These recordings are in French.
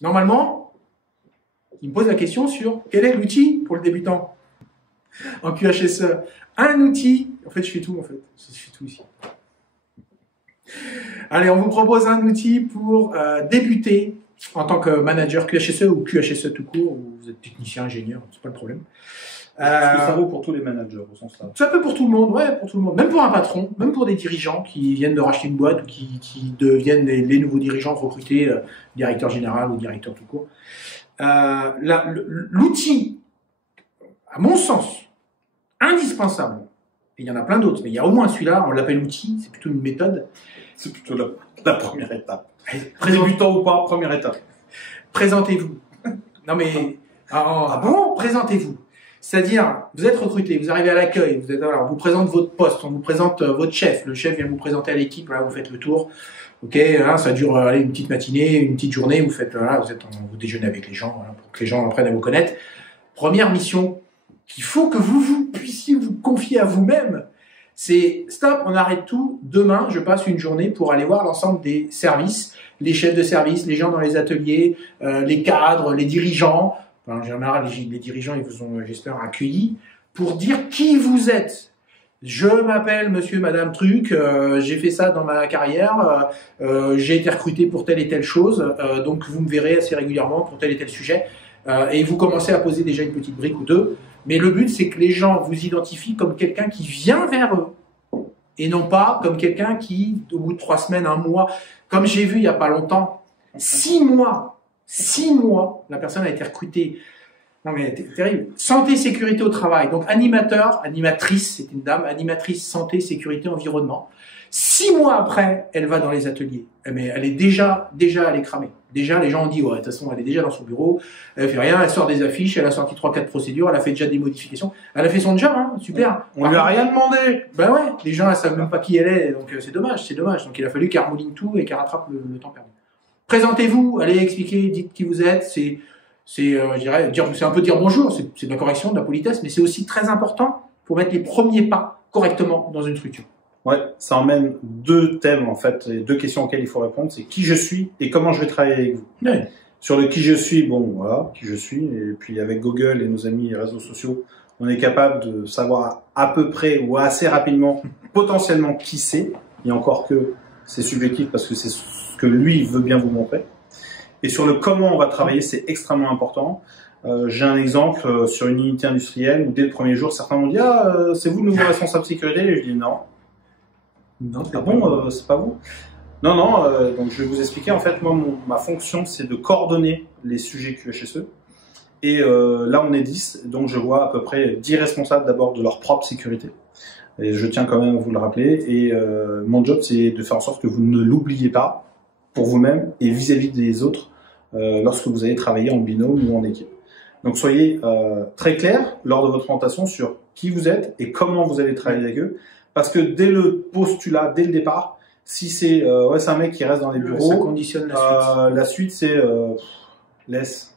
Normalement, il me pose la question sur quel est l'outil pour le débutant en QHSE. Un outil, en fait je fais tout en fait, je fais tout ici. Allez, on vous propose un outil pour débuter en tant que manager QHSE ou QHSE tout court, ou vous êtes technicien, ingénieur, c'est pas le problème. Est-ce que ça vaut pour tous les managers au sens là? Ça peut pour tout le monde, ouais, pour tout le monde. Même pour un patron, même pour des dirigeants qui viennent de racheter une boîte ou qui deviennent les nouveaux dirigeants recrutés, directeur général ou directeur tout court. L'outil, à mon sens, indispensable, et il y en a plein d'autres, mais il y a au moins celui-là, on l'appelle outil, c'est plutôt une méthode. C'est plutôt la première étape. Débutant ou pas, première étape. Présentez-vous. Non mais, bon, présentez-vous. C'est-à-dire, vous êtes recruté, vous arrivez à l'accueil, on vous présente votre poste, on vous présente votre chef, le chef vient vous présenter à l'équipe, là vous faites le tour, ok, là, ça dure une petite matinée, une petite journée, vous déjeunez avec les gens, voilà, pour que les gens apprennent à vous connaître. Première mission qu'il faut que vous puissiez vous confier à vous-même, c'est stop, on arrête tout, demain je passe une journée pour aller voir l'ensemble des services, les chefs de service, les gens dans les ateliers, les cadres, les dirigeants. En général, les dirigeants, ils vous ont, j'espère, accueillis pour dire qui vous êtes. Je m'appelle monsieur, madame truc, j'ai fait ça dans ma carrière, j'ai été recruté pour telle et telle chose, donc vous me verrez assez régulièrement pour tel et tel sujet. Et vous commencez à poser déjà une petite brique ou deux. Mais le but, c'est que les gens vous identifient comme quelqu'un qui vient vers eux. Et non pas comme quelqu'un qui, au bout de 3 semaines, 1 mois, comme j'ai vu il n'y a pas longtemps, 6 mois, la personne a été recrutée. Non mais terrible. Santé, sécurité au travail. Donc animateur, animatrice, c'est une dame, animatrice, santé, sécurité, environnement. 6 mois après, elle va dans les ateliers. Mais elle est déjà elle est cramée. Déjà, les gens ont dit, ouais, de toute façon, elle est déjà dans son bureau, elle fait rien, elle sort des affiches, elle a sorti 3-4 procédures, elle a fait déjà des modifications. Elle a fait son job, hein, super. On lui a rien demandé. Ben ouais, les gens, ne savent même pas qui elle est, donc c'est dommage. Donc il a fallu qu'elle remouline tout et qu'elle rattrape le temps perdu. Présentez-vous, allez expliquer, dites qui vous êtes, je dirais, c'est un peu dire bonjour, c'est de la correction, de la politesse, mais c'est aussi très important pour mettre les premiers pas correctement dans une structure. Ouais, ça emmène 2 thèmes en fait, et 2 questions auxquelles il faut répondre, c'est qui je suis et comment je vais travailler avec vous. Oui. Sur le qui je suis, bon voilà, qui je suis, et puis avec Google et nos amis et réseaux sociaux, on est capable de savoir à peu près ou assez rapidement potentiellement qui c'est, et encore que c'est subjectif parce que c'est ce que lui veut bien vous montrer. Et sur le comment on va travailler, c'est extrêmement important. J'ai un exemple sur une unité industrielle où dès le premier jour, certains m'ont dit « Ah, c'est vous le nouveau responsable sécurité ?» Et je dis « Non. » Non, ah bon, c'est pas vous? Non, donc je vais vous expliquer. En fait, moi, ma fonction, c'est de coordonner les sujets QHSE. Et là, on est 10, donc je vois à peu près 10 responsables d'abord de leur propre sécurité. Et je tiens quand même à vous le rappeler. Et mon job, c'est de faire en sorte que vous ne l'oubliez pas pour vous-même et vis-à-vis des autres lorsque vous allez travailler en binôme ou en équipe. Donc soyez très clair lors de votre présentation sur qui vous êtes et comment vous allez travailler avec eux. Parce que dès le postulat, dès le départ, si c'est ouais, c'est un mec qui reste dans les bureaux, ça conditionne la suite. La suite c'est laisse.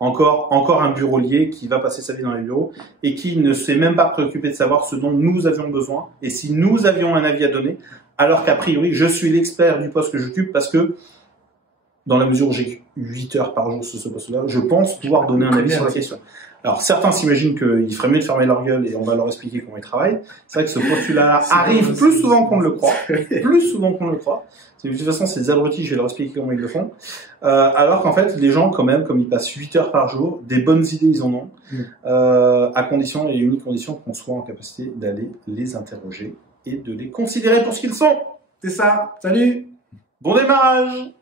Encore un bureaulier qui va passer sa vie dans les bureaux et qui ne s'est même pas préoccupé de savoir ce dont nous avions besoin et si nous avions un avis à donner, alors qu'a priori, je suis l'expert du poste que j'occupe parce que dans la mesure où j'ai 8 heures par jour sur ce poste-là, je pense pouvoir donner un avis sur la question. Alors, certains s'imaginent qu'il ferait mieux de fermer leur gueule et on va leur expliquer comment ils travaillent. C'est vrai que ce postulat arrive plus souvent qu'on ne le croit. Plus souvent qu'on ne le croit. De toute façon, c'est des abrutis, je vais leur expliquer comment ils le font. Alors qu'en fait, les gens, quand même, comme ils passent 8 heures par jour, des bonnes idées, ils en ont. À condition et unique condition qu'on soit en capacité d'aller les interroger et de les considérer pour ce qu'ils sont. C'est ça. Salut! Bon démarrage!